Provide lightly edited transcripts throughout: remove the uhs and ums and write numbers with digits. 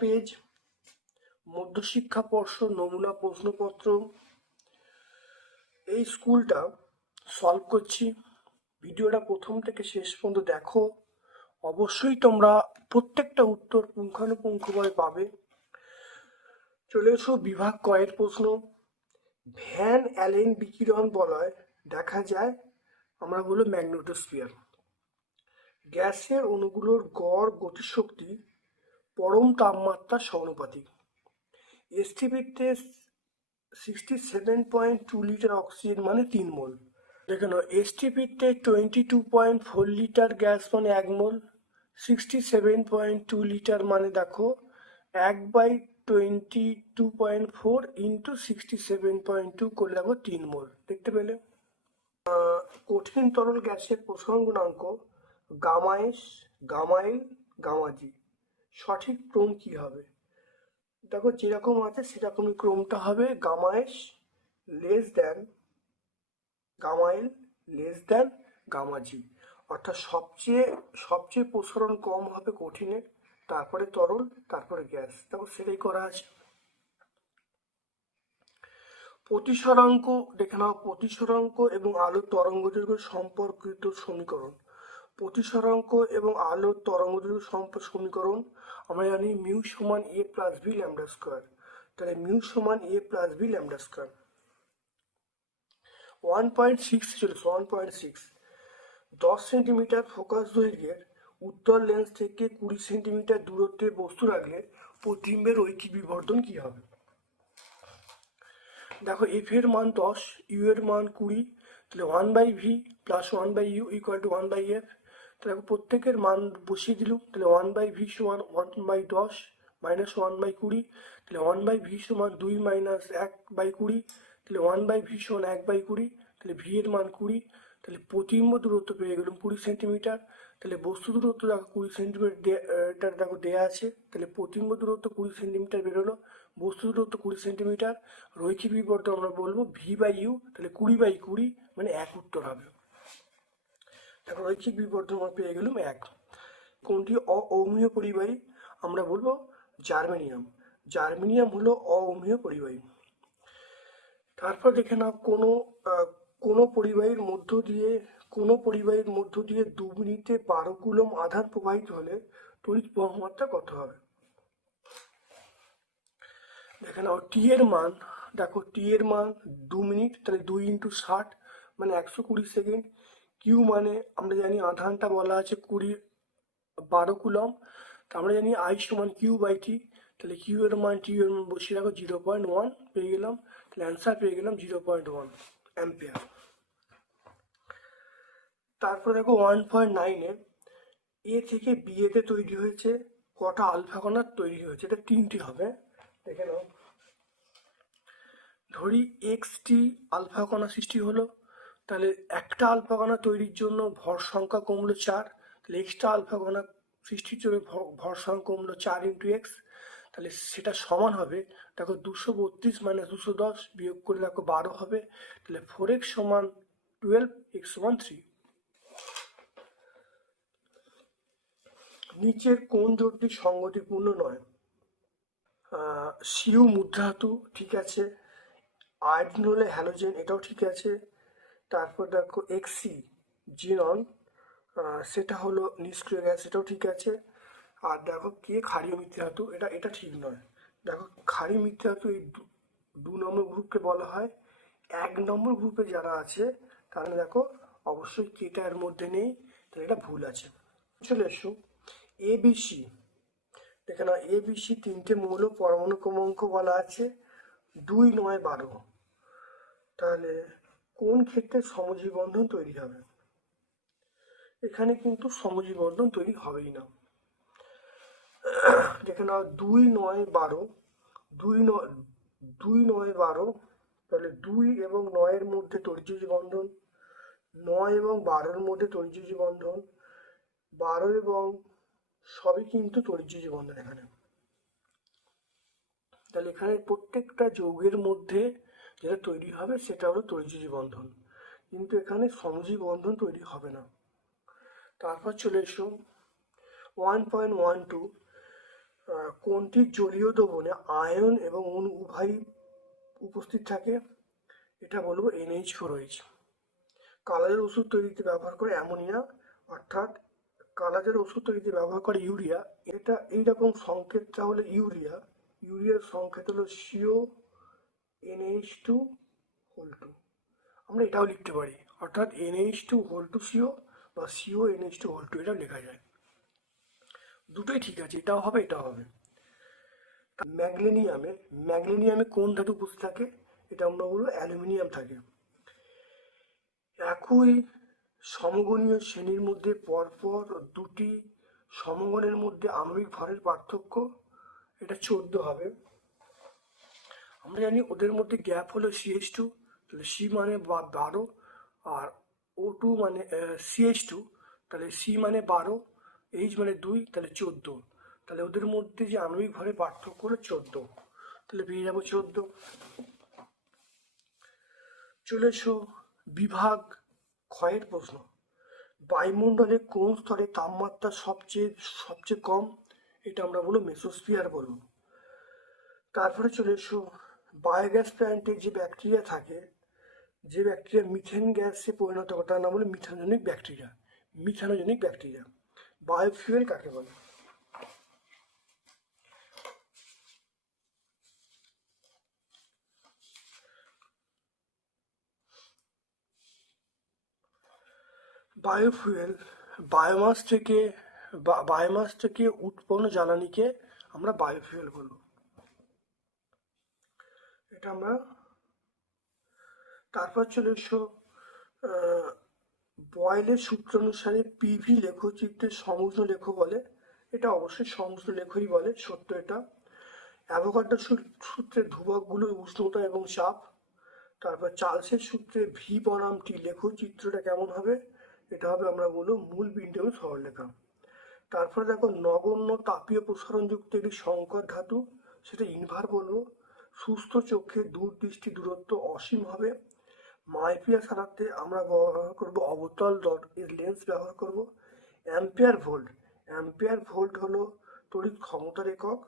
Page মধ্যশিক্ষা পর্ষদ নমুনা প্রশ্নপত্র। এই স্কুলটা সলভ করছি। ভিডিওটা প্রথম থেকে শেষ পর্যন্ত দেখো, অবশ্যই তোমরা প্রত্যেকটা উত্তর পুঙ্খানুপুঙ্খভাবে পাবে। চলে এসো বিভাগ কয়ের প্রশ্ন। ভ্যান অ্যালেন বিকিরণ বলয় দেখা যায়, আমরা বলি ম্যাগনেটোস্ফিয়ার। গ্যাসের অণুগুলোর গড় গতিশক্তি পরম তাপমাত্রার সমানুপাতিক। এসটিপিতে 67.2 লিটার অক্সিজেন মানে 3 মোল। দেখেন এসটিপিতে 22.4 লিটার গ্যাস মানে 1 মোল। 67.2 লিটার মানে দেখো 1/22.4 ইন্টু 67.2 করলে দেখো 3 মোল। দেখতে পেলে? কঠিন তরল গ্যাসের প্রসারণ গুণাঙ্ক গামাএস, গামাএল, গামাজি। সঠিক ক্রম কি হবে? দেখো যেরকম আছে সেরকমই ক্রমটা হবে। গামাএস লেস দেন গামাএল লেস দেন গামাজি, অর্থাৎ সবচেয়ে প্রসারণ কম হবে কঠিনের, তারপরে তরল, তারপরে গ্যাস। দেখো সেটাই করা আছে। প্রতিসরাঙ্ক দেখে নাও। প্রতিসরাঙ্ক এবং আলোর তরঙ্গদৈর্ঘ্য সম্পর্কিত সমীকরণ। প্রতিসরাঙ্ক এবং আলোর তরঙ্গদৈর্ঘ্য সম্পর্ক সমীকরণ আমরা জানি মিউ সমান a plus b lambda square. তাহলে মিউ সমান a plus b lambda square. 1.6 চলে 1.6। 10 সেন্টিমিটার ফোকাস দৈর্ঘ্যের উত্তর লেন্স থেকে 20 সেন্টিমিটার দূরত্বে বস্তু রাখলে প্রতিবিম্বের রৈখিক বিবর্ধন কি হবে? দেখো এফ এর মান 10, ইউ এর মান 20, তাহলে 1/v plus 1/u equal to 1/f। তাহলে প্রত্যেকের মান বসিয়ে দিলুম। তাহলে 1/v সমান 1/10 মাইনাস 1/20। তাহলে 1/v সমান 2 মাইনাস 1/20। তাহলে 1/v সমান 1/20। তাহলে ভি এর মান 20। তাহলে প্রতিবিম্ব দূরত্ব পেয়ে গেলাম 20 সেন্টিমিটার। তাহলে বস্তু দূরত্ব দেখো 20 সেন্টিমিটার দেখো দেয়া আছে। তাহলে প্রতিবিম্ব দূরত্ব 20 সেন্টিমিটার বেরোলো, বস্তু দূরত্ব 20 সেন্টিমিটার। রৈখিক বিবর্ধন আমরা বলবো v/u। তাহলে 20/20 মানে 1 উত্তর হবে। দেখো রৈখিক বিবর্ধন আমরা পেয়ে গেলাম 1। কোনটি অঅম্লীয় পরিবাহী? আমরা বলবো জার্মেনিয়াম। জার্মেনিয়াম হলো অঅম্লীয় পরিবাহী। তারপর দেখে নাও কোনো পরিবাহীর মধ্য দিয়ে 2 মিনিটে 12 কুলম আধান প্রবাহিত হলে তড়িৎ প্রবাহ মাত্রা কত হবে? দেখে নাও টি এর মান, দেখো টি এর মান 2 মিনিট, তাহলে 2 ইন্টু 60 মানে 120 সেকেন্ড। কিউ মানে আমরা জানি আধানটা বলা আছে 12 কুলম, তা আমরা জানি আই সমান কিউ বাই টি। তাহলে কিউ এর মান টি এর মান বসিয়ে রাখো 0.1 পেয়ে গেলাম। তাহলে অ্যান্সার পেয়ে গেলাম 0.1 অ্যাম্পিয়ার। তারপর দেখো 1.9-এ এ থেকে বি এতে তৈরি হয়েছে কটা আলফা কণা তৈরি হয়েছে? এটা 3টি হবে। দেখে নাও। ধরি এক্সটি আলফা কণা সৃষ্টি হলো, তাহলে একটা আলফা কণা তৈরির জন্য ভর সংখ্যা কমলো 4। তাহলে এক্সট্রা আলফা কণা সৃষ্টির জন্য ভর সংখ্যা কমলো 4 ইন্টু এক্স। তাহলে সেটা সমান হবে দেখো 232 মাইনাস 210 বিয়োগ করে দেখো 12 হবে। তাহলে 4x সমান 12, x সমান 3। নিচের কোন জোটটি সংগতিপূর্ণ নয়? সিউ মুদ্রাধাতু ঠিক আছে, আয়োডিন হলে হ্যালোজেন এটাও ঠিক আছে। তারপর দেখো এক্সি জিনন সেটা হলো নিষ্ক্রিয় গ্যাস, এটাও ঠিক আছে। আর দেখো কে ক্ষারীয় মিথ্যাধাতু, এটা ঠিক নয়। দেখো ক্ষারীয় মিথ্যাধাতু এই 2 নম্বর গ্রুপকে বলা হয়। 1 নম্বর গ্রুপে যারা আছে তাহলে দেখো অবশ্যই কেটা এর মধ্যে নেই, তাহলে এটা ভুল আছে। চলে এসো এবিসি। দেখে না এবিসি 3টে মৌল পরমাণু ক্রমাঙ্ক বলা আছে 2, 9, 12। তাহলে কোন ক্ষেত্রে সমযোজী বন্ধন তৈরি হবে? এখানে কিন্তু সমযোজী বন্ধন তৈরি হবেই না। দেখে নাও 2, 9, 12, 2, 9, 12, তাহলে 2 এবং 9-এর মধ্যে তড়িৎযোজী বন্ধন, 9 এবং 12-এর মধ্যে তড়িৎযোজী বন্ধন, 12 এবং সবই কিন্তু তড়িৎযোজী বন্ধন এখানে। তাহলে এখানে প্রত্যেকটা যৌগের মধ্যে যেটা তৈরি হবে সেটা হলো তৈজুজি বন্ধন, কিন্তু এখানে সমযোজী বন্ধন তৈরি হবে না। তারপর চলে এসো 1.12, কোনটি জলীয় দ্রবণে আয়ন এবং অণু উভয়ই উপস্থিত থাকে? এটা বলবো NH4OH। কালারের ওষুধ তৈরিতে ব্যবহার করে অ্যামোনিয়া, অর্থাৎ কালারের ওষুধ তৈরিতে ব্যবহার করে ইউরিয়া। এটা এইরকম সংকেতটা হলো ইউরিয়া, ইউরিয়ার সংকেত হলো CONH2 আমরা এটাও লিখতে পারি, অর্থাৎ NH2CO বা CONH2 এটাও লেখা যায়। দুটোই ঠিক আছে, এটাও হবে এটাও হবে। ম্যাগনেনিয়ামে কোন ধাতু উপস্থিত থাকে? এটা আমরা বলবো অ্যালুমিনিয়াম থাকে। একই সমগণীয় শ্রেণীর মধ্যে পরপর দুটি সমগণের মধ্যে আণবিক ভরের পার্থক্য, এটা 14 হবে। আমরা জানি ওদের মধ্যে গ্যাপ হলো CH2, তাহলে C মানে 12 আর O2 মানে CH2, তাহলে C মানে 12, H মানে 2, তাহলে 14। তাহলে ওদের মধ্যে যে আণবিক ভরের পার্থক্য হলো 14, তাহলে পেয়ে যাবো 14। চলে এসো বিভাগ ক্ষয়ের প্রশ্ন। বায়ুমণ্ডলে কোন স্তরে তাপমাত্রা সবচেয়ে কম? এটা আমরা বলবো মেসোস্ফিয়ার বলবো। তারপরে চলে এসো বায়োগ্যাস প্ল্যান্টে যে ব্যাকটেরিয়া থাকে, যে ব্যাকটেরিয়া মিথেন গ্যাসে পরিণত করে তার নাম হলো মিথানোজেনিক ব্যাকটেরিয়া। বায়োফুয়েল কাকে বলে? বায়োফুয়েল বায়োমাস থেকে উৎপন্ন জ্বালানিকে আমরা বায়োফুয়েল বলবো। এটা আমরা। তারপর চলে এসো বয়েলের সূত্র অনুসারে পিভি লেখচিত্রের সমুদ্র লেখ বলে। এটা অবশ্যই সমুদ্র লেখই বলে, সত্য এটা। অ্যাভোগাড্রো সূত্রের ধ্রুবকগুলোর উষ্ণতা এবং চাপ। তারপর চার্লসের সূত্রে ভি বনামটি লেখচিত্রটা কেমন হবে? এটা হবে আমরা বলবো মূল বিন্দু এবং সরলরেখা। তারপরে দেখো নগণ্য তাপীয় প্রসারণযুক্ত একটি সংকর ধাতু, সেটা ইনভার বলবো। সুস্থ চোখের দূরদৃষ্টি দূরত্ব অসীম হবে। মাইপিয়া সারাতে আমরা ব্যবহার করব অবতল এর লেন্স ব্যবহার করব। অ্যাম্পিয়ার ভোল্ট হলো তড়িৎ ক্ষমতার একক।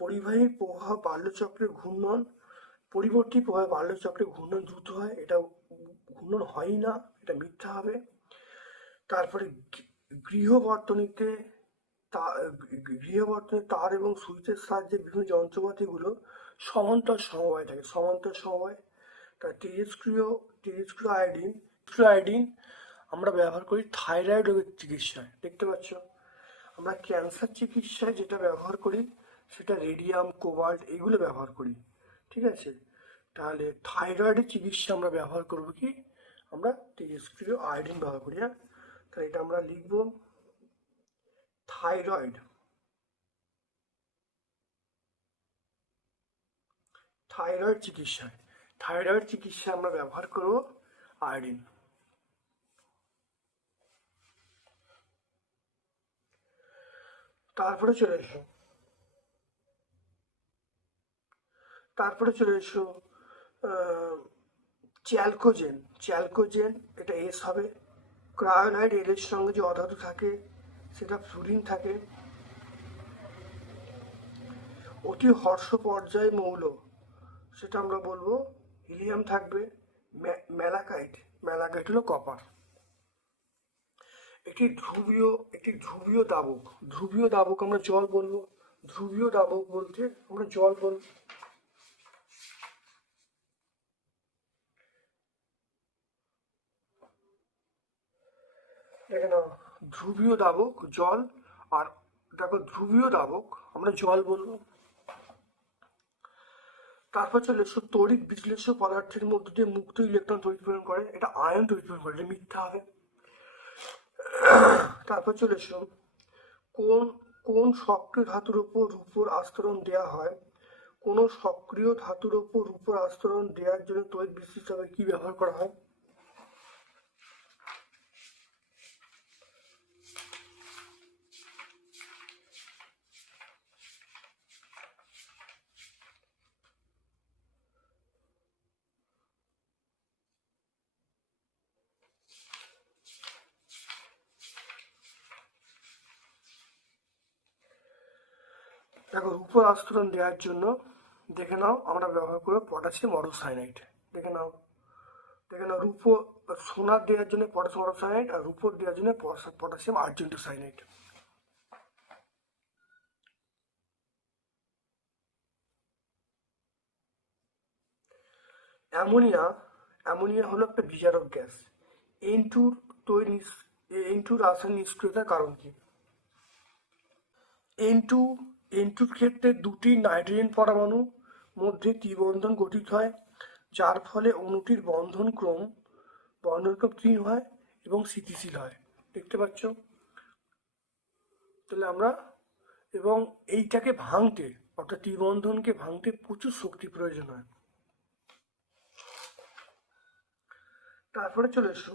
পরিবাহী প্রবাহ বাল্যচক্রের ঘূর্ণন, পরিবর্তী প্রবাহে বাল্যচক্রের ঘূর্ণন দ্রুত হয়, এটা ঘূর্ণন হয়ই না, এটা মিথ্যা হবে। তারপরে গৃহবর্তনীতে তার এবং সুইচের সাহায্যে বিভিন্ন যন্ত্রপাতিগুলো সমান্তর সমবায় থাকে, তার তেজস্ক্রিয় আয়োডিন আমরা ব্যবহার করি থাইরয়েড রোগের চিকিৎসায়, দেখতে পাচ্ছ। আমরা ক্যান্সার চিকিৎসায় যেটা ব্যবহার করি সেটা রেডিয়াম, কোবাল্ট এগুলো ব্যবহার করি, ঠিক আছে। তাহলে থাইরয়েডের চিকিৎসা আমরা ব্যবহার করব কি? আমরা তেজস্ক্রিয় আয়োডিন ব্যবহার করি। হ্যাঁ, তাহলে এটা আমরা লিখব থাইরয়েড চিকিৎসায় আমরা ব্যবহার করব আয়োডিন। তারপরে চলে এসো চ্যালকোজেন, এটা এস হবে। ক্রায়োলাইট এর সঙ্গে যে অধাতু থাকে সেটা ফ্লুরিন থাকে। অতি হর্ষ পর্যায় মৌল, সেটা আমরা বলবো হিলিয়াম থাকবে। ম্যালাকাইট হলো কপার। একটি ধ্রুবীয় দাবক আমরা জল বলবো। ধ্রুবীয় দাবক বলতে আমরা জল বলবো। দেখে নাও, ধ্রুবীয় দাবক জল, আর দেখো ধ্রুবীয় দাবক আমরা জল বলবো। তারপর চলে এসো তড়িৎ বিশ্লেষ্য পদার্থের মধ্যে দিয়ে মুক্ত ইলেকট্রন তড়িৎ প্রেরণ করে, এটা আয়ন তড়িৎ প্রেরণ করে, এটা মিথ্যা হবে। তারপর চলে এসো কোন সক্রিয় ধাতুর উপর রূপোর আস্তরণ দেওয়া হয়? কোন সক্রিয় ধাতুর উপর রূপোর আস্তরণ দেওয়ার জন্য তড়িৎ বিশ্লেষ্য হিসাবে কি ব্যবহার করা হয়? দেখো রূপোর আস্তরণ দেওয়ার জন্য দেখে নাও আমরা ব্যবহার করবো পটাশিয়াম অরোসায়ানাইড। দেখে নাও রূপো সোনার দেওয়ার জন্য পটাশিয়াম অরোসায়ানাইড আর রূপোর দেওয়ার জন্য পটাশিয়াম আর্জেন্টোসায়ানাইড। অ্যামোনিয়া হলো একটা বিজারক গ্যাস। এন2 তৈরি এন2 রাসায়নিক নিষ্ক্রিয়তার কারণ কি? এন2 ক্ষেত্রে দুটি নাইট্রোজেন পরমাণু মধ্যে ত্রিবন্ধন গঠিত হয়, যার ফলে অণুটির বন্ধনক্রম 3 হয় এবং স্থিতিশীল হয়। দেখতে পাচ্ছ? তাহলে আমরা এবং এইটাকে ভাঙতে অর্থাৎ ত্রিবন্ধনকে ভাঙতে প্রচুর শক্তি প্রয়োজন হয়। তারপরে চলে এসো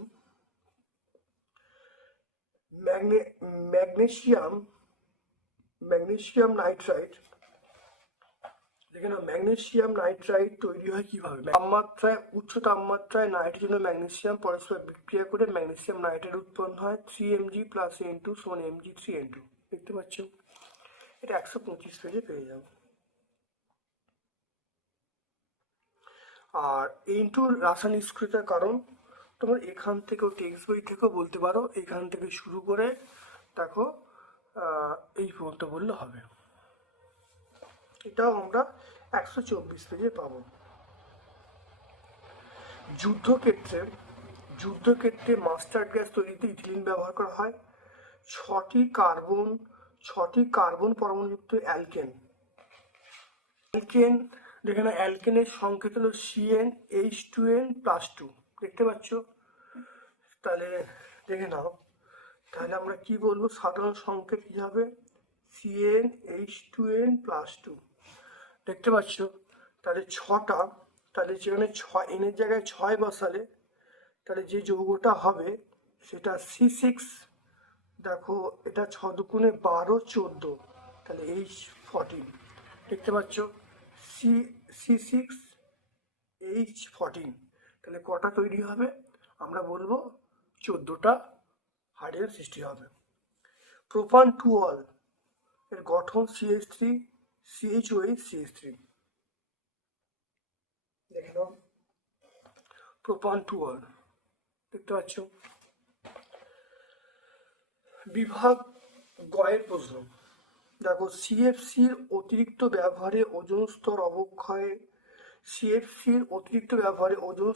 ম্যাগনেসিয়াম নাইট্রাইড। দেখে নাও ম্যাগনেসিয়াম নাইট্রাইড তৈরি হয় কিভাবে? উচ্চ তাপমাত্রায় নাইট্রোজেন ও ম্যাগনেসিয়াম পরস্পর বিক্রিয়া করে ম্যাগনেসিয়াম নাইট্রাইড উৎপন্ন হয়। 3Mg + N2 = Mg3N2। দেখতে পাচ্ছ? এটা 125 পেজে পেয়ে যাবো। আর N2 রাসায়নিক নিষ্ক্রিয়তার কারণ তোমার এখান থেকেও টেক্সট বই থেকেও বলতে পারো, এখান থেকে শুরু করে দেখো এই পর্যন্ত বললে হবে। এটাও আমরা 124 পেজে পাবো। যুদ্ধক্ষেত্রে মাস্টার্ড গ্যাস তৈরিতে ইথিলিন ব্যবহার করা হয়। 6টি কার্বন পরমাণুযুক্ত অ্যালকেন দেখে না, অ্যালকেনের সংকেত হলো CnH2n+2। দেখতে পাচ্ছ? তাহলে দেখে নাও, তাহলে আমরা কি বলবো? সাধারণ সংকেত কি হবে? CnH2n+2। দেখতে পাচ্ছ? তাহলে 6টা, তাহলে যেখানে 6 এনের জায়গায় 6 বসালে তাহলে যে যৌগটা হবে সেটা C6। দেখো এটা 6 দুগুণে 12 14, তাহলে H14। দেখতে পাচ্ছ? C6H14। তাহলে কটা তৈরি হবে? আমরা বলবো 14টা হাইড্রোজেন সৃষ্টি হবে। প্রোপান 2 এর গঠন CH3 CHOH CH3। দেখে নাও প্রোপান 2 দেখতে পাচ্ছ? বিভাগ গয়ের প্রশ্ন দেখো, সিএফসির অতিরিক্ত ব্যবহারে ওজোন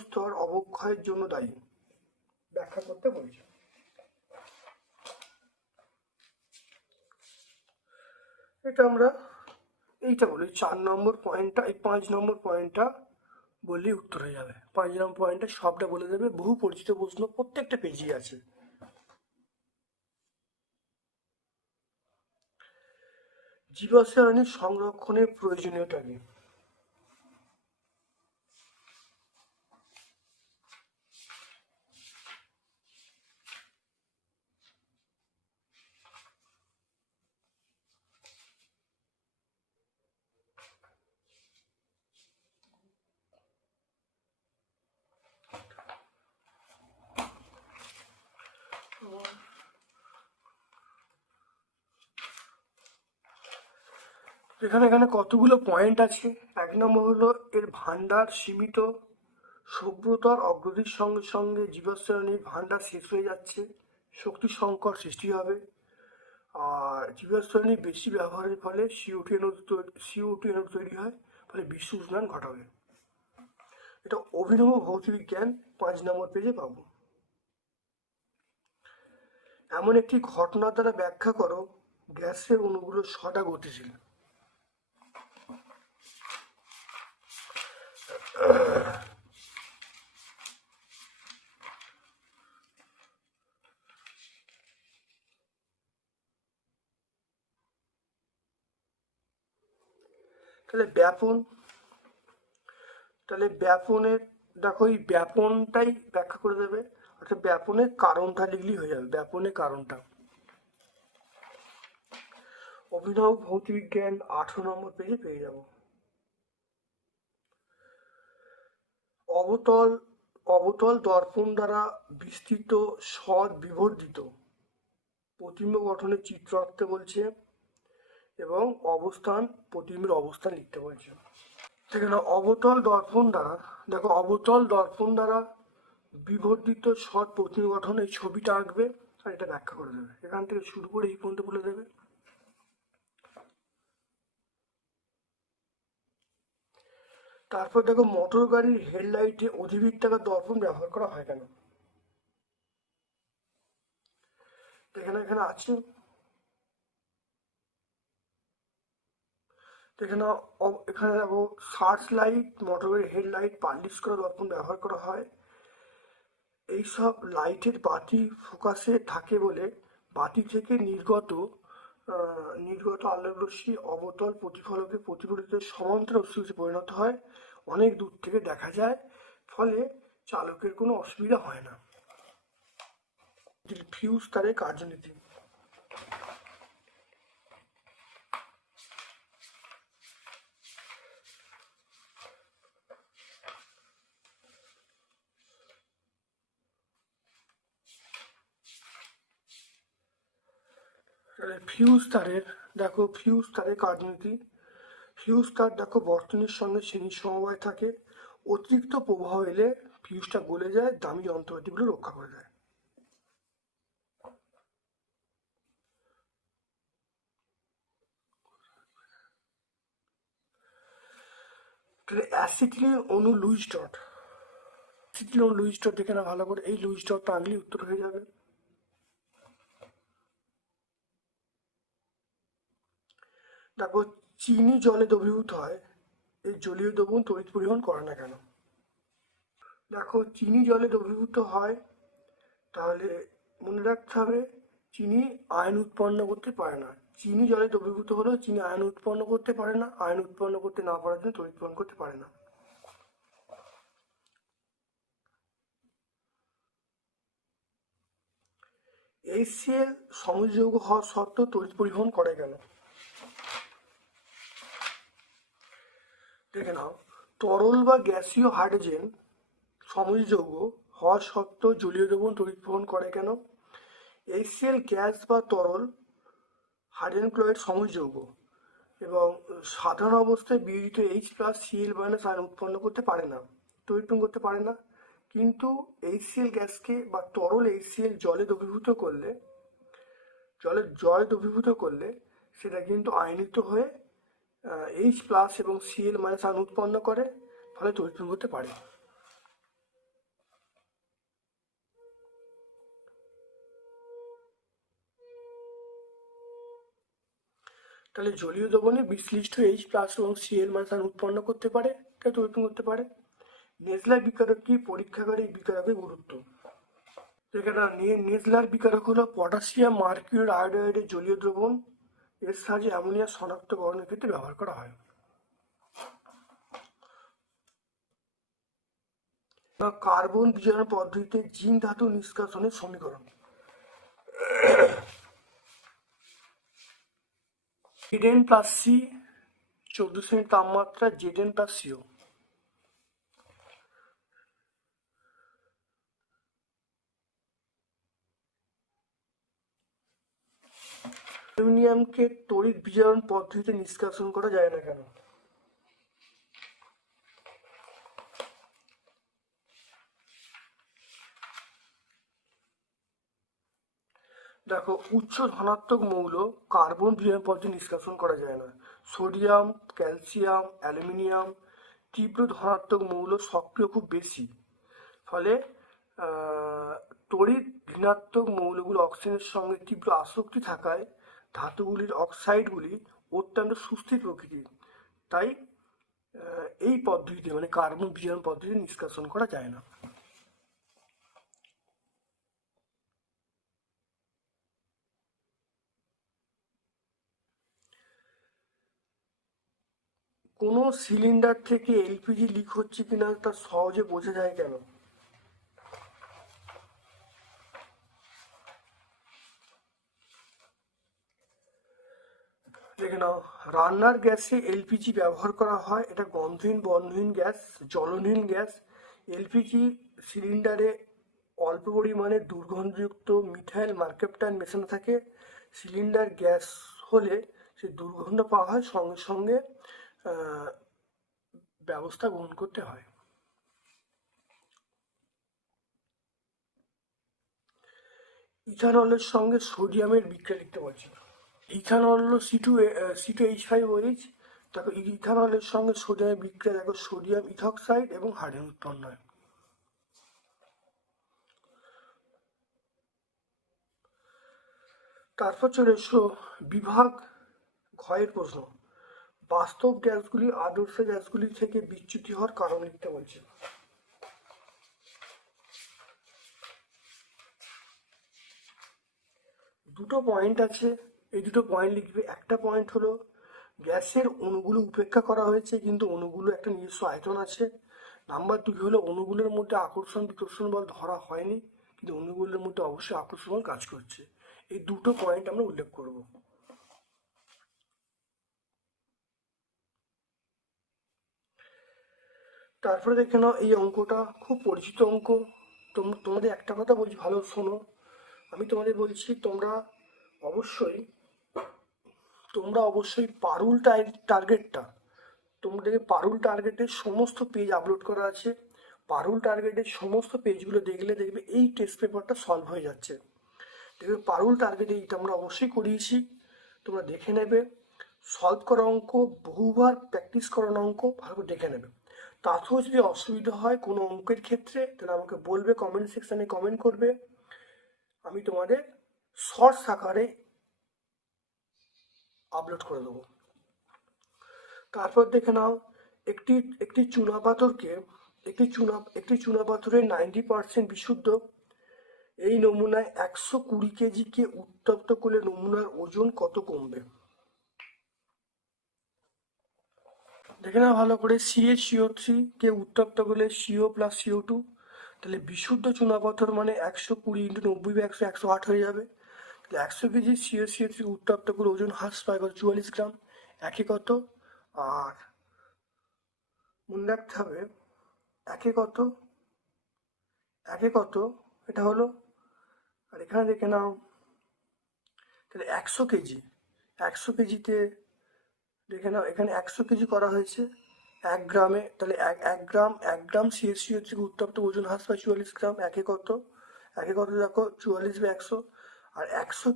স্তর অবক্ষয়ের জন্য দায়ী। ব্যাখ্যা করতে বলছি। এটা আমরা এইটা বলি 4 নম্বর পয়েন্টটা, এই 5 নম্বর পয়েন্টটা বললেই উত্তর হয়ে যাবে। 5 নম্বর পয়েন্টটা সবটা বলে দেবে। বহু পরিচিত প্রশ্ন প্রত্যেকটা পেজেই আছে। জীবাশ্ম জ্বালানি সংরক্ষণের প্রয়োজনীয়তা কি? এখানে কতগুলো পয়েন্ট আছে। 1 নম্বর হলো এর ভান্ডার সীমিত। সভ্যতার অগ্রগতির সঙ্গে সঙ্গে জীবাশ্ম জ্বালানির ভান্ডার শেষ হয়ে যাচ্ছে, শক্তি সংকট সৃষ্টি হবে। আর জীবাশ্ম জ্বালানি বেশি ব্যবহারের ফলে CO2 এনও তৈরি হয়, ফলে বিশ্ব উষ্ণায়ন ঘটাবে। এটা অভিনব ভৌতবিজ্ঞান 5 নম্বর পেজে পাবো। এমন একটি ঘটনা দ্বারা ব্যাখ্যা করো গ্যাসের অণুগুলো সদা গতিশীল। তাহলে ব্যাপনের দেখো, এই ব্যাপনটাই ব্যাখ্যা করে দেবে, অর্থাৎ ব্যাপনের কারণটা লিখলেই হয়ে যাবে। ব্যাপনের কারণটা অভিনব ভৌতবিজ্ঞান 18 নম্বর পেজে পেয়ে যাব। অবতল দর্পণ দ্বারা বিস্তৃত সৎ বিবর্ধিত প্রতিবিম্ব গঠনের চিত্র আঁকতে বলছে। এবং অবস্থান, প্রতিবিম্বের অবস্থান লিখতে বলছে। সেখানে অবতল দর্পণ দ্বারা, দেখো অবতল দর্পণ দ্বারা বিবর্ধিত সৎ প্রতিবিম্ব গঠন, এই ছবিটা আঁকবে আর এটা ব্যাখ্যা করে দেবে। এখান থেকে শুরু করে এই পর্যন্ত বলে দেবে। তারপর দেখো মোটর গাড়ির হেডলাইটে অধিবৃত্তাকার দর্পণ ব্যবহার করা হয় কেন? এখানে এখানে আছে, এখানে এখানে দেখো সার্চ লাইট, মোটর গাড়ির হেডলাইট, পার্লিশ করা দর্পণ ব্যবহার করা হয়। এইসব লাইটের বাতি ফোকাসে থাকে বলে বাতি থেকে নির্গত আলোক রশ্মি অবতল প্রতিফলকে প্রতিফলিত সমান্তরাল রশ্মিতে পরিণত হয়, অনেক দূর থেকে দেখা যায়, ফলে চালকের কোনো অসুবিধা হয় না। ফিউজ তারের কার্যনীতি। ফিউজ তারের, দেখো ফিউজ তারের কার্যনীতি। ফিউজ তার দেখো বর্তনীর সঙ্গে শ্রেণীর সমবায় থাকে, অতিরিক্ত প্রবাহ এলে ফিউজটা গলে যায়, দামি যন্ত্রপাতিগুলো রক্ষা করে দেয়। তাহলে অ্যাসিটিলিন অণু লুইস ডট, অ্যাসিটিলিন অণু লুইস ডট দেখে না ভালো করে, এই লুইস ডটটা আনলেই উত্তর হয়ে যাবে। তারপর চিনি জলে দ্রবীভূত হয়, এই জলীয় দ্রবণ তড়িৎ পরিবহন করে না কেন? দেখো চিনি জলে দ্রবীভূত হয়, তাহলে মনে রাখতে হবে চিনি আয়ন উৎপন্ন করতে পারে না। চিনি জলে দ্রবীভূত হলেও চিনি আয়ন উৎপন্ন করতে পারে না, আয়ন উৎপন্ন করতে না পারার জন্য তড়িৎ পরিবহন করতে পারে না। HCl সমযোগ হওয়া সত্ত্বেও তড়িৎ পরিবহন করে কেন? দেখে নাও, তরল বা গ্যাসীয় হাইড্রোজেন সমযোগ হওয়া সত্ত্বেও জলীয় দ্রবণ তড়িৎ বহন করে কেন? HCl গ্যাস বা তরল হাইড্রোজেন ক্লোরাইড সমযোগ এবং সাধারণ অবস্থায় বিয়োজিত H+Cl- আয়ন উৎপন্ন করতে পারে না, তড়িৎ বহন করতে পারে না। কিন্তু HCl গ্যাসকে বা তরল HCl জলে দ্রবীভূত করলে সেটা কিন্তু আয়নিত হয়ে H+ এবং Cl- আয়ন উৎপন্ন করে, ফলে তড়িৎ বহন করতে পারে। তাহলে জলীয় দ্রবণে বিশ্লিষ্ট H+ এবং Cl- আয়ন উৎপন্ন করতে পারে, তাই তড়িৎ বহন করতে পারে। নেজলার বিকারক কি? পরীক্ষাগারে এই বিকারকের গুরুত্ব। এখানে নেজলার বিকারক হলো পটাশিয়াম মার্কিউরি আয়োডাইডের জলীয় দ্রবণ, এর সাহায্যে অ্যামোনিয়া শনাক্তকরণের ক্ষেত্রে ব্যবহার করা হয়। কার্বন বিজারণ পদ্ধতিতে জিঙ্ক ধাতু নিষ্কাশনের সমীকরণ। Zn+C 1400 তাপমাত্রা Zn+CO। অ্যালুমিনিয়ামকে তড়িৎ বিজারণ পদ্ধতিতে নিষ্কাশন করা যায় না কেন? দেখো উচ্চ ধনাত্মক মৌল কার্বন বিজারণ পদ্ধতি নিষ্কাশন করা যায় না। সোডিয়াম, ক্যালসিয়াম, অ্যালুমিনিয়াম তীব্র ধনাত্মক মৌল, সক্রিয় খুব বেশি, ফলে তড়িৎ ঋণাত্মক মৌলগুলো অক্সিজেনের সঙ্গে তীব্র আসক্তি থাকায় ধাতুগুলির অক্সাইডগুলি অত্যন্ত সুস্থির প্রকৃতির, তাই এই পদ্ধতিতে মানে কার্বন বিজারণ পদ্ধতি নিষ্কাশন করা যায় না। কোনো সিলিন্ডার থেকে এলপিজি লিক হচ্ছে কিনা তা সহজে বোঝা যায় কেন? দেখে নাও, রান্নার গ্যাসে এলপিজি ব্যবহার করা হয়, এটা গন্ধহীন বন্ধহীন গ্যাস, জ্বলনহীন গ্যাস। এলপিজি সিলিন্ডারে অল্প পরিমাণে দুর্গন্ধযুক্ত মিথাইল মার্কেপটাইন মেশানো থাকে। সিলিন্ডার গ্যাস হলে সেই দুর্গন্ধ পাওয়া হয় সঙ্গে সঙ্গে ব্যবস্থা গ্রহণ করতে হয়। ইথানলের সঙ্গে সোডিয়ামের বিক্রিয়া লিখতে বলছে। ইথানল হলো C2H5OH। দেখো ইথানলের সঙ্গে সোডিয়ামের বিক্রিয়া, দেখো সোডিয়াম ইথক্সাইড এবং হাইড্রোজেন উৎপন্ন হয়। তারপর চলে এসো বিভাগ ঘয়ের প্রশ্ন। বাস্তব গ্যাসগুলি আদর্শ গ্যাসগুলি থেকে বিচ্যুতি হওয়ার কারণ লিখতে বলছে। দুটো পয়েন্ট আছে, এই দুটো পয়েন্ট লিখবে। একটা পয়েন্ট হলো গ্যাসের অণুগুলো উপেক্ষা করা হয়েছে কিন্তু অণুগুলো একটা নিজস্ব আয়তন আছে। নাম্বার 2 হলো অণুগুলোর মধ্যে আকর্ষণ বিকর্ষণ বল ধরা হয়নি কিন্তু অণুগুলোর মধ্যে অবশ্যই আকর্ষণ বল কাজ করছে। এই দুটো পয়েন্ট আমরা উল্লেখ করব। তারপরে দেখে নাও এই অঙ্কটা খুব পরিচিত অঙ্ক। তোমাদের একটা কথা বলছি, ভালো শোনো। আমি তোমাদের বলছি তোমরা অবশ্যই পারুল টার্গেটের সমস্ত পেজ আপলোড করা আছে। পারুল টার্গেটের সমস্ত পেজগুলো দেখবে এই টেস্ট পেপারটা সলভ হয়ে যাচ্ছে। দেখবে পারুল টার্গেটে এইটা আমরা অবশ্যই করিয়েছি, তোমরা দেখে নেবে। সলভ করা অঙ্ক, বহুবার প্র্যাকটিস করানো অঙ্ক, ভালো করে দেখে নেবে। তাতেও যদি অসুবিধা হয় কোনো অঙ্কের ক্ষেত্রে তাহলে আমাকে বলবে, কমেন্ট সেকশানে কমেন্ট করবে, আমি তোমাদের শর্টস আকারে আপলোড করে দেবো। তারপর দেখে নাও একটি একটি চুনাপাথরের 90% বিশুদ্ধ এই নমুনায় 120 কেজিকে উত্তপ্ত করলে নমুনার ওজন কত কমবে? দেখে না ভালো করে, CaCO3 কে উত্তপ্ত করলে CO+CO2, তাহলে বিশুদ্ধ চুনাপাথর মানে 120 × 90/100 108 হয়ে যাবে। তাহলে 100 কেজি CaCO3 উত্তপ্ত করে ওজন হ্রাস পায় 44 গ্রাম। একে কত? আর মনে রাখতে হবে একে কত এটা হলো। আর এখানে দেখে নাও তাহলে 100 কেজিতে দেখে নাও এখানে 100 কেজি করা হয়েছে 1 গ্রামে, তাহলে এক গ্রাম CaCO3 উত্তপ্ত ওজন হ্রাস পায় 44 গ্রাম। একে কত দেখো 44/100। আর 100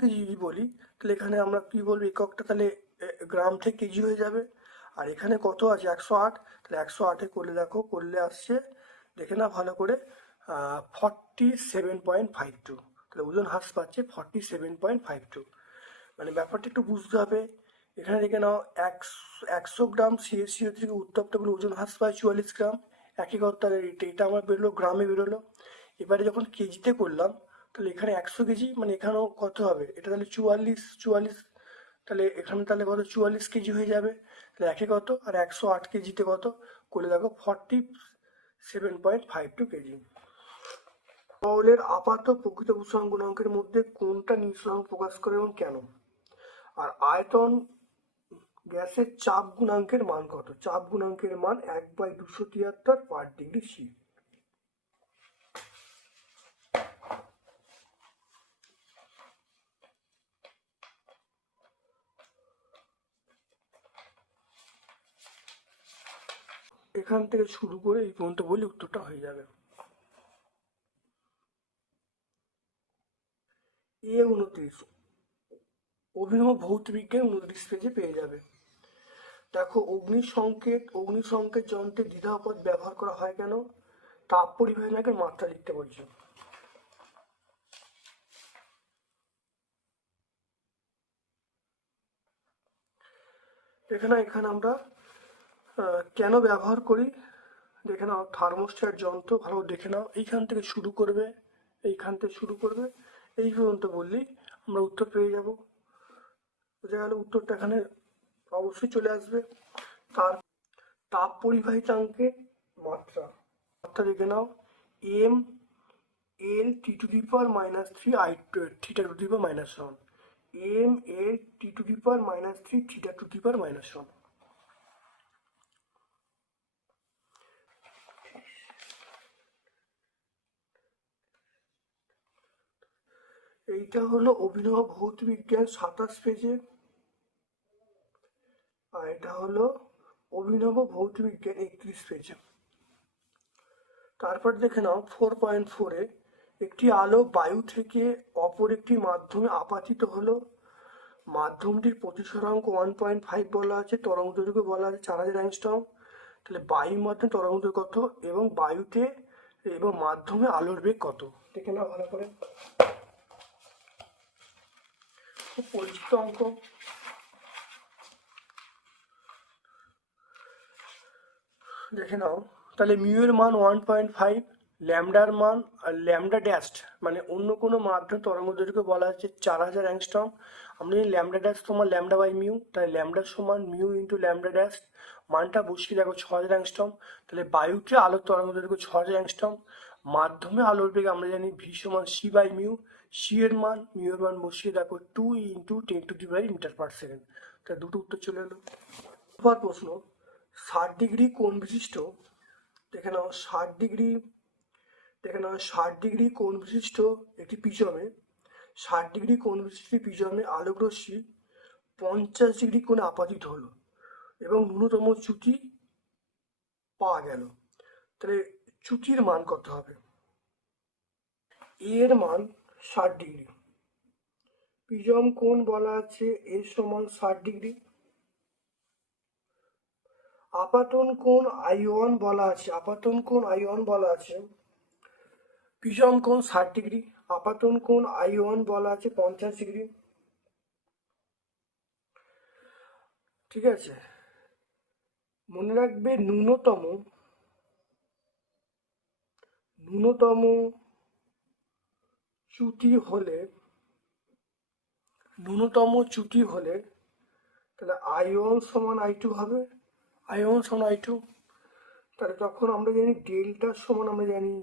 কেজি যদি বলি তাহলে এখানে আমরা কি বলবো, এককটা তাহলে গ্রাম থেকে কেজি হয়ে যাবে। আর এখানে কত আছে 108, তাহলে 108-এ করলে আসছে, দেখে না ভালো করে, 47.52। তাহলে ওজন হ্রাস পাচ্ছে 47.52। মানে ব্যাপারটা একটু বুঝতে হবে। এখানে দেখে নাও 100 গ্রাম CaCO3 উত্তপ্ত করে ওজন হ্রাস পায় 44 গ্রাম। একই কথা, এটা আমার বেরোলো গ্রামে বেরোলো। এবারে যখন কেজিতে করলাম তাহলে এখানে 100 কেজি মানে এখানেও কত হবে, এটা তাহলে 44, তাহলে এখানে তাহলে কত 44 কেজি হয়ে যাবে। তাহলে একে কত আর 108 কেজিতে কত করলে দেখো 47.52 কেজি। তরলের আপাত প্রকৃত প্রসারণ গুণাঙ্কের মধ্যে কোনটা নিঃসরণ প্রকাশ করে এবং কেন? আর আয়তন গ্যাসের চাপ গুণাঙ্কের মান কত? চাপ গুণাঙ্কের মান 1/273/°C। এখান থেকে শুরু করে এই পর্যন্ত বলি উত্তরটা হয়ে যাবে। A29 অভিনব ভৌতবিজ্ঞান 29 পেজে পেয়ে যাবে। দেখো অগ্নিসংকেত যন্ত্রে দ্বিধাপদ ব্যবহার করা হয় কেন? তাপ পরিবাহীর মাত্রা লিখতে বলছি। এখানে আমরা কেন ব্যবহার করি দেখে নাও। থার্মোস্ট্যাট যন্ত্র ভালো দেখে নাও, এইখান থেকে শুরু করবে এই পর্যন্ত বললেই আমরা উত্তর পেয়ে যাব। বোঝা গেল? উত্তরটা এখানে অবশ্যই চলে আসবে। তাপ পরিবাহিতাঙ্কের মাত্রা দেখে নাও, mL/-3 mL/-3 এইটা হলো অভিনব ভৌত বিজ্ঞান 27 পেজে, আর এটা হলো অভিনব ভৌত বিজ্ঞান 31 পেজে। তারপর দেখে নাও 4.4-এ একটি আলো বায়ু থেকে অপর একটি মাধ্যমে আপাতিত হলো, মাধ্যমটির প্রতিসরাঙ্ক 1.5 বলা আছে, তরঙ্গ দৈর্ঘ্য বলা আছে 4000 অ্যাংস্ট্রম। তাহলে বায়ুর মাধ্যমে তরঙ্গ দৈর্ঘ্য কত এবং বায়ুতে এবং মাধ্যমে আলোর বেগ কত, দেখে নাও ভালো করে। খুব পরিচিত অঙ্ক। দেখে নাও, তাহলে মিউ এর মান 1.5, ল্যামডার মান আর ল্যামডা ড্যাস্ট মানে অন্য কোনো মাধ্যম তরঙ্গ দৈর্ঘ্য বলা হচ্ছে 4000 অ্যাংস্ট্রম। আমরা জানি ল্যামডা ড্যাস্ট তোমার ল্যামডা বাই মিউ, তাই ল্যামডা সমান মিউ ইন্টু ল্যামডা ড্যাস্ট, মানটা বসিয়ে দেখো 6000 অ্যাংস্ট্রম। তাহলে বায়ুতে আলোর তরঙ্গ দৈর্ঘ্য 6000 অ্যাংস্ট্রম, মাধ্যমে আলোর বেগ আমরা জানি ভি সমান সি বাই মিউ, সি এর মান মিউ এর মান বসিয়ে দেখো 2 ইন্টু 10⁻⁷ মিটার পার সেকেন্ড। তাহলে দুটো উত্তর চলে এলো। এবার প্রশ্ন, 60 ডিগ্রি কোণ বিশিষ্ট, দেখে নাও 60 ডিগ্রি কোণ বিশিষ্ট একটি প্রিজমে, 60 ডিগ্রি কোণ বিশিষ্ট প্রিজমে আলোক রশ্মি 50 ডিগ্রি কোণে আপাতিত হলো এবং ন্যূনতম চ্যুতি পাওয়া গেল। তাহলে চ্যুতির মান কত হবে? এর মান 60 ডিগ্রি, প্রিজম কোণ বলা আছে এ সমান 60 ডিগ্রি, আপাতন কোণ I1 বলা আছে, প্রিজম কোণ 60 ডিগ্রি, আপাতন কোণ I1 বলা আছে 50 ডিগ্রি। ঠিক আছে, মনে রাখবে ন্যূনতম চ্যুতি হলে তাহলে I1 সমান I2 হবে, তাহলে তখন আমরা জানি ডেল্টা সমান আমরা জানি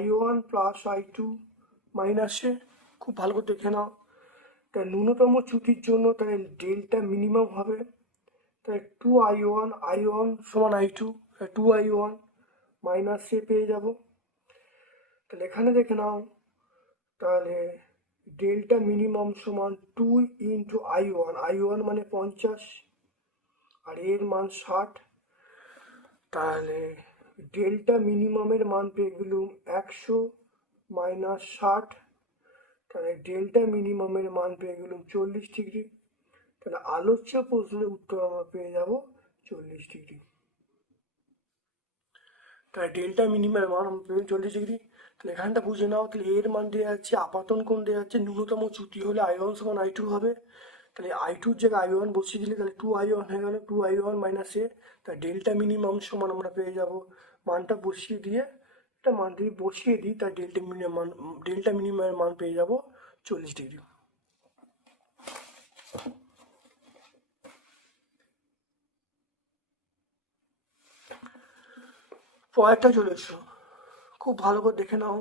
I1 প্লাস I2 মাইনাসে, খুব ভালো করে দেখে নাও। তাই ন্যূনতম চ্যুতির জন্য তাহলে ডেল্টা মিনিমাম হবে, তাই 2I1 সমান I2, 2I1 মাইনাসে পেয়ে যাব। তাহলে এখানে দেখে নাও, তাহলে ডেল্টা মিনিমাম সমান 2 ইন্টু I1 মানে 50 আর এর মান 60, তাহলে ডেল্টা মিনিমামের মান পেয়ে গেলুম 100 মাইনাস 60, তাহলে ডেল্টা মিনিমামের মান পেয়ে গেলুম 40 ডিগ্রি। তাহলে আলোচ্য প্রশ্নের উত্তর আমরা পেয়ে যাব 40 ডিগ্রি। তাহলে ডেল্টা মিনিমামের মান আমরা পেয়ে 40 ডিগ্রি। তাহলে এখানটা বুঝে নাও, তাহলে এর মান দেওয়া যাচ্ছে, আপাতন কোণ দেওয়া যাচ্ছে, ন্যূনতম চ্যুতি হলে I1 সমান I2 হবে। তাহলে I2-র জায়গায় I1 বসিয়ে দিলে তাহলে 2I1 হয়ে গেল, 2I1 মাইনাস এ, তাহলে ডেল্টা মিনিমাম সমান আমরা পেয়ে যাব, মানটা বসিয়ে দিয়ে এটা মান দিয়ে বসিয়ে দিই, তাই ডেল্টা মিনিমামের মান পেয়ে যাব 40 ডিগ্রি। পরেরটা চলে এসো, খুব ভালো করে দেখে নাও।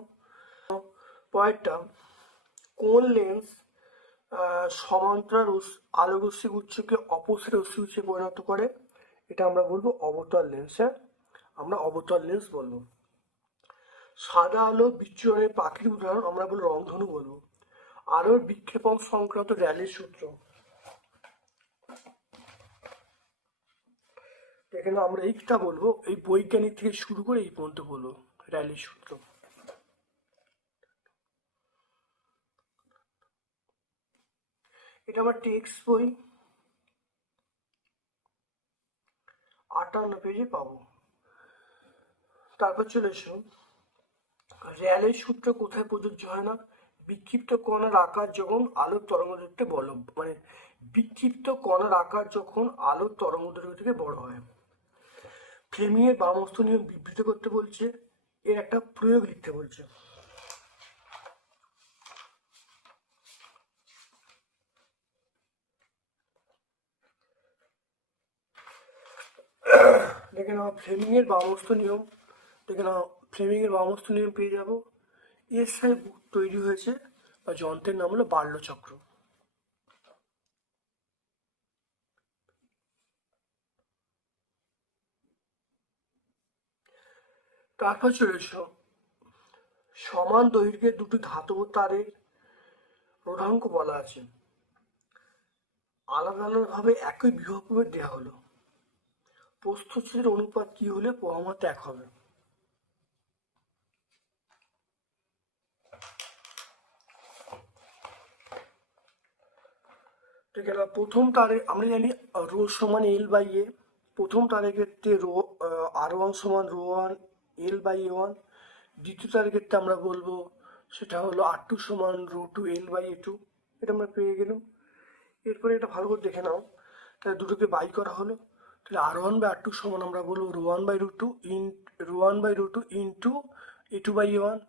পরেরটা, কোন লেন্স সমান্তরাল আলোক রশ্মি গুচ্ছকে অপসৃত রশ্মি গুচ্ছে পরিণত করে? এটা আমরা বলবো অবতল লেন্স। হ্যাঁ, আমরা অবতল লেন্স বলবো। সাদা আলো বিচ্ছুরণের পাখির উদাহরণ আমরা বলবো রংধনু বলবো। আলোর বিক্ষেপণ সংক্রান্ত র্যালির সূত্র, এখানে আমরা এইটা বলবো, এই বৈজ্ঞানিক থেকে শুরু করে এই পর্যন্ত বলবো র্যালির সূত্র। এটা আমার টেক্সট বই 58 পেজে পাবো। তারপর চলে এসো, র্যালের সূত্র কোথায় প্রযোজ্য হয় না? বিক্ষিপ্ত কণার আকার যখন আলোর তরঙ্গদৈর্ঘ্যে বিক্ষিপ্ত কণার আকার যখন আলোর তরঙ্গদৈর্ঘ্য থেকে বড় হয়। ফ্লেমিংয়ের বামস্থ নিয়ম বিবৃত করতে বলছে, এর একটা প্রয়োগ লিখতে বলছে। দেখে নাও ফ্লেমিংয়ের বামস্থ নিয়ম, পেয়ে যাবো। এর তৈরি হয়েছে বা যন্ত্রের নাম হলো বার্লো চক্র। তারপর চলে এসো, সমান দৈর্ঘ্যের দুটি ধাতব তারের রোধাঙ্ক বলা আছে, আলাদা আলাদাভাবে একই বিভব প্রভেদ দেওয়া হলো, প্রস্থচ্ছেদের অনুপাত কি হলে প্রবাহ এক হবে। ঠিক আছে, প্রথম তারে আমরা জানি রো সমান এল বাই এ। প্রথম তারের ক্ষেত্রে রো R1 সমান rho one l by a one. দ্বিতীয় তারের ক্ষেত্রে আমরা বলবো সেটা হলো R2 সমান rho two l by a two. এটা আমরা পেয়ে গেলাম। এরপরে এটা ভালো করে দেখে নাও, তাহলে দুটোকে বাই করা হলো, তাহলে R1/R2 সমান আমরা বলবো rho one by rho two into a two by a one.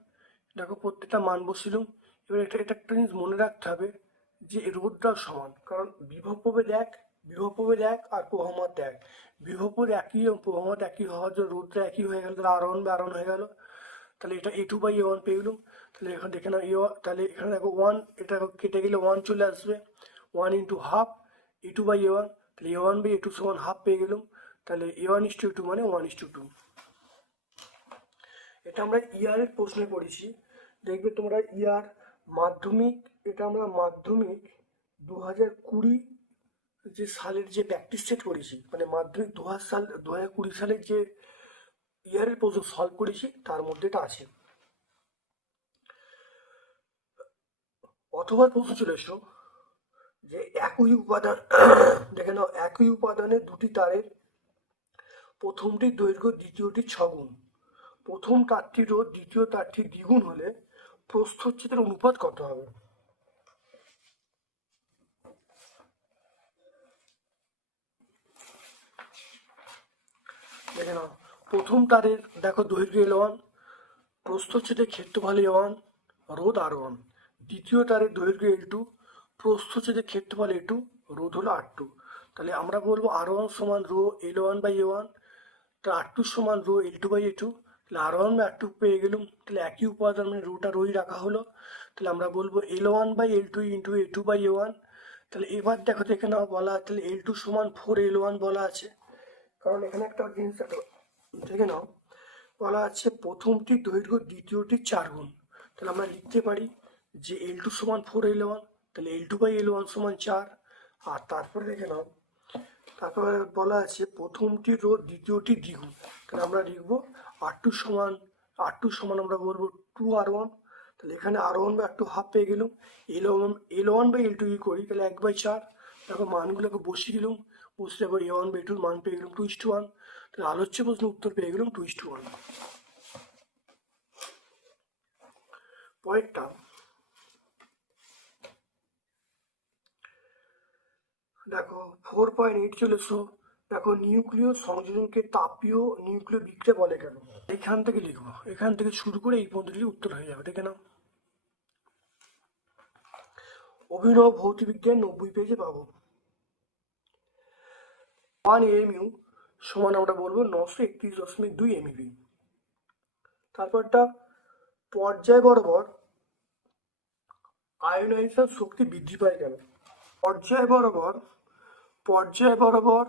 দেখো প্রত্যেকটা মান বসিলাম। এবার এটা একটা জিনিস মনে রাখতে হবে যে রোধটাও সমান, কারণ বিভব প্রভেদ এক আর প্রবাহমাত্রা এক। বিভব প্রভেদ একই এবং প্রবাহমাত্রা একই হওয়ার জন্য রোধটা একই হয়ে গেল, তাহলে R1/R1 হয়ে গেল। তাহলে এটা এ টু বাই এ ওয়ান পেয়ে গেলাম। তাহলে এখানে দেখে নাও তাহলে এখানে দেখো ওয়ান, এটা কেটে গেলে ওয়ান চলে আসবে, one into half a two by a one. তাহলে a one by a two সমান হাফ পেয়ে গেলাম। তাহলে A1:2 মানে 1:2। এটা আমরা ইয়ারের প্রশ্নে পড়েছি, দেখবে তোমরা ইয়ার মাধ্যমিক, এটা আমরা মাধ্যমিক 2020 যে সালের যে প্র্যাকটিস সেট করেছি, মানে মাধ্যমিক 2020 সালের যে ইয়ারের প্রশ্ন সলভ করেছি তার মধ্যে এটা আছে। অথবা প্রশ্ন চলে এসো যে একই উপাদান দেখে নাও, একই উপাদানের দুটি তারের প্রথমটির দৈর্ঘ্য দ্বিতীয়টির 6 গুণ, প্রথম তারটির রোধ দ্বিতীয় তারটির দ্বিগুণ হলে প্রস্থচ্ছেদের অনুপাত কত হবে? দেখে নাও, প্রথম তারের দেখো দৈর্ঘ্য L1, প্রস্থচ্ছেদের ক্ষেত্রফল A1, রোধ R1। দ্বিতীয় তারের দৈর্ঘ্য L2, প্রস্থচ্ছেদের ক্ষেত্রফল A2, রোধ হলো R2। তাহলে আমরা বলবো R1 সমান রো L1 বাই A1, তো R2 সমান রো L2 বাই A2। তাহলে R1 বাই R2 পেয়ে গেলাম। তাহলে একই উপাদান মানে রোটা রোই রাখা হলো। তাহলে আমরা বলবো L1 by L2 into A2 by A1। তাহলে এবার দেখো এখানে বলা, তাহলে L2 সমান 4L1 বলা আছে, কারণ এখানে একটা জিনিস দেখে নাও, বলা আছে প্রথমটির দৈর্ঘ্য দ্বিতীয়টির 4 গুণ। তাহলে আমরা লিখতে পারি যে L2 সমান 4L1, তাহলে L2 বাই L1 সমান 4। আর তারপরে দেখে নাও, তারপরে বলা আছে প্রথমটির রোধ দ্বিতীয়টির দ্বিগুণ। তাহলে আমরা লিখবো R2 সমান আমরা বলবো 2R1। তাহলে এখানে R1 বাই R2 হাফ পেয়ে গেলাম। L1 বাই L2 করি, তাহলে 1/4। দেখো মানগুলোকে বসিয়ে দিলাম, বসে যাবো A1 বাই 2 মান পেয়ে গেলাম 2:1। তাহলে আলোচ্য প্রশ্ন উত্তর পেয়ে গেলাম 2:1। পরেরটা দেখো 4.8 চলেছো। দেখো নিউক্লিয় সংযোজনকে তাপীয় নিউক্লিয় বিক্রিয়া বলে কেন? এখান থেকে লিখবো, এখান থেকে শুরু করে এই পর্যন্ত উত্তর হয়ে যাবে, দেখে নাও। অভিনব ভৌতবিজ্ঞান 90 পেজে পাবো। 1 AMU সমান আমরা বলবো 931.2 MeV। তারপরটা পর্যায় বরাবর আয়োনাইজেশন শক্তি বৃদ্ধি পায় কেন? পর্যায় বরাবর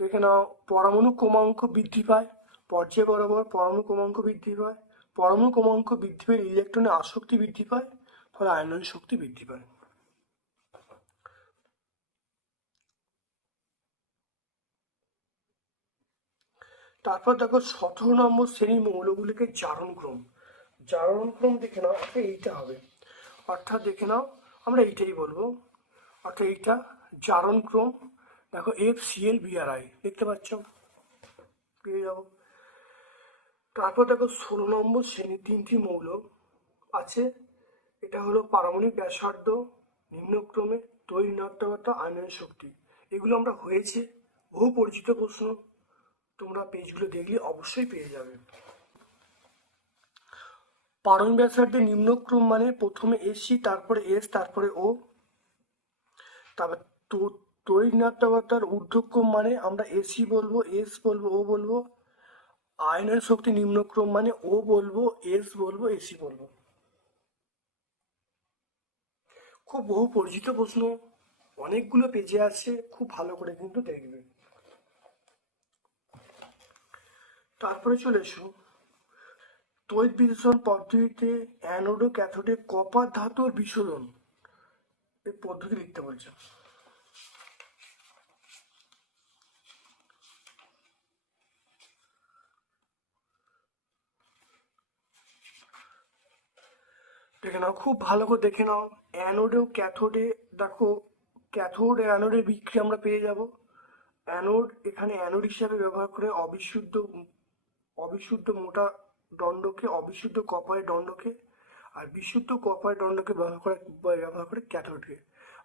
দেখে নাও, পরমাণু ক্রমাঙ্ক বৃদ্ধি পায়, পর্যায় বরাবর পরমাণু ক্রমাঙ্ক বৃদ্ধি পায়, পরমাণু ক্রমাঙ্ক বৃদ্ধি পেয়ে ইলেকট্রনের আসক্তি বৃদ্ধি পায়, ফলে আয়নন শক্তি বৃদ্ধি পায়। তারপর দেখো 17 নম্বর শ্রেণীর মৌলগুলিকে জারণ ক্রম দেখে নাও, একটা এইটা হবে, অর্থাৎ দেখে নাও আমরা এইটাই বলবো, অর্থাৎ এইটা জারণ ক্রম। দেখো FClBrI দেখতে পাচ্ছ, পেয়ে যাবো। তারপর দেখো 16 নম্বর শ্রেণীর 3টি মৌল আছে, এটা হলো পারমাণবিক ব্যাসার্ধ, নিম্নক্রমে তড়িৎ ঋণাত্মকতা, আয়নন শক্তি। এগুলো আমরা হয়েছে, বহু পরিচিত প্রশ্ন, তোমরা পেজগুলো দেখলে অবশ্যই পেয়ে যাবে। পারমাণবিক ব্যাসার্ধের নিম্নক্রম মানে প্রথমে এসি, তারপরে এস, তারপরে ও। তারপর তড়িৎ ঋণাত্মকতার ঊর্ধ্বক্রম মানে আমরা এসি বলবো, এস বলবো, ও বলবো। আয়নন শক্তি নিম্নক্রম মানে ও বলবো, এস বলবো, এসি বলবো। খুব বহু পরিচিত প্রশ্ন, অনেকগুলো পেজে আছে, খুব ভালো করে কিন্তু দেখবে। তারপরে চলে এসো তড়িৎ বিশ্লেষণ পদ্ধতিতে অ্যানোড ও ক্যাথোডে কপার ধাতুর বিশোধন এই পদ্ধতি লিখতে বলছে। দেখে নাও, খুব ভালো করে দেখে নাও, অ্যানোডেও ক্যাথোডে, দেখো ক্যাথোড অ্যানোডের বিক্রিয়া আমরা পেয়ে যাব। অ্যানোড এখানে অ্যানোড হিসাবে ব্যবহার করে অবিশুদ্ধ মোটা দণ্ডকে, অবিশুদ্ধ কপারের দণ্ডকে, আর বিশুদ্ধ কপারের দণ্ডকে ব্যবহার করে ক্যাথোডকে।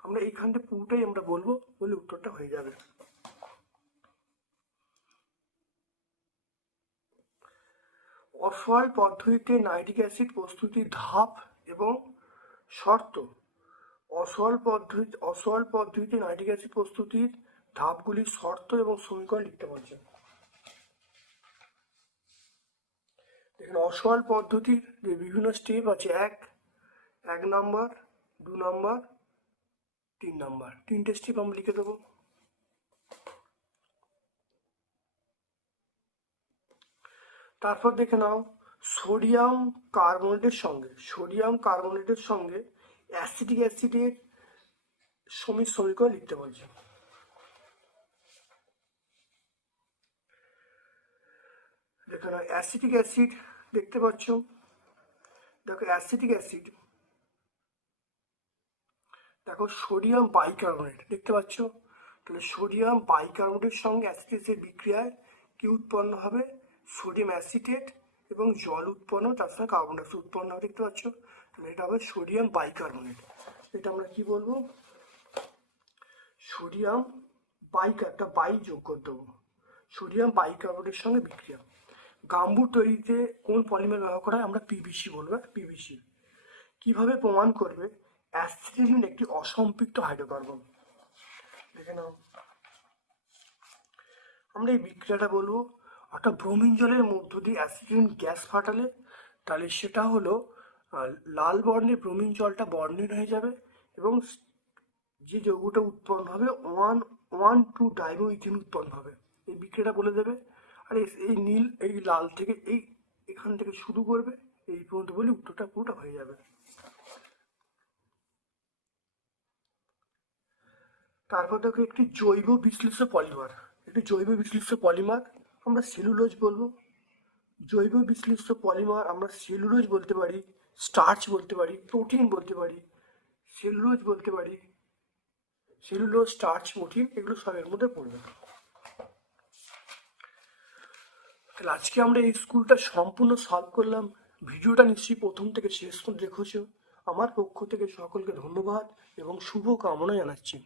আমরা এইখানটা পুরোটাই আমরা বলবো, বলে উত্তরটা হয়ে যাবে। অসওয়াল পদ্ধতিতে নাইট্রিক অ্যাসিড প্রস্তুতির ধাপ এবং শর্ত। অসওয়াল পদ্ধতিতে নাইট্রিক অ্যাসিড প্রস্তুতির ধাপগুলির শর্ত এবং সমীকরণ লিখতে বলছে। দেখুন, অসওয়াল পদ্ধতির যে বিভিন্ন স্টেপ আছে, এক নাম্বার, 2 নাম্বার, 3 নাম্বার, 3টে স্টেপ আমরা লিখে দেবো। তারপর দেখে নাও, সোডিয়াম কার্বনেটের সঙ্গে অ্যাসিটিক অ্যাসিডের সমীকরণ লিখতে বলছে। দেখো না, অ্যাসিটিক অ্যাসিড দেখতে পাচ্ছ, দেখো অ্যাসিটিক অ্যাসিড, দেখো সোডিয়াম বাইকার্বনেট দেখতে পাচ্ছ, তাহলে সোডিয়াম বাইকার্বনেটের সঙ্গে অ্যাসিটিক অ্যাসিড বিক্রিয়ায় কি উৎপন্ন হবে? সোডিয়াম অ্যাসিটেট এবং জল উৎপন্ন, তার সঙ্গে কার্বন ডাইঅক্সাইড উৎপন্ন হবে, দেখতে পাচ্ছ। তাহলে এটা হবে সোডিয়াম বাইকার্বনেট। এটা আমরা কি বলবো? সোডিয়াম একটা বাই যোগ করে দেবো, সোডিয়াম বাইকার্বনেটের সঙ্গে বিক্রিয়া। গাম্বুট তৈরিতে কোন পলিমার ব্যবহার করা হয়? আমরা পিভিসি বলবো, পিভিসি। কিভাবে প্রমাণ করবে অ্যাসিটিলিন একটি অসম্পৃক্ত হাইড্রোকার্বন? দেখে নাও, আমরা এই বিক্রিয়াটা বলবো। অর্থাৎ ব্রোমিন জলের মধ্য দিয়ে অ্যাসিটিলিন গ্যাস ফাটালে তাহলে সেটা হলো লাল বর্ণের ব্রোমিন জলটা বর্ণহীন হয়ে যাবে এবং যে যৌগটা উৎপন্ন হবে 1,2-ডাইবোইথেন উৎপন্ন হবে। এই বিক্রিয়াটা বলে দেবে। আর এই নীল, এই লাল থেকে, এখান থেকে শুরু করবে, এই পর্যন্ত বলে উত্তরটা পুরোটা হয়ে যাবে। তারপর দেখো, একটি জৈব বিশ্লেষ্য পলিমার আমরা সেলুলোজ বলবো। জৈব বিশ্লেষ্য পলিমার আমরা সেলুলোজ বলতে পারি, স্টার্চ বলতে পারি, প্রোটিন বলতে পারি, সেলুলোজ বলতে পারি, সেলুলোজ, স্টার্চ, প্রোটিন, এগুলো সব এর মধ্যে পড়বে। তাহলে আজকে আমরা এই স্কুলটা সম্পূর্ণ সলভ করলাম। ভিডিওটা নিশ্চয়ই প্রথম থেকে শেষ পর্যন্ত দেখেছো। আমার পক্ষ থেকে সকলকে ধন্যবাদ এবং শুভ কামনা জানাচ্ছি।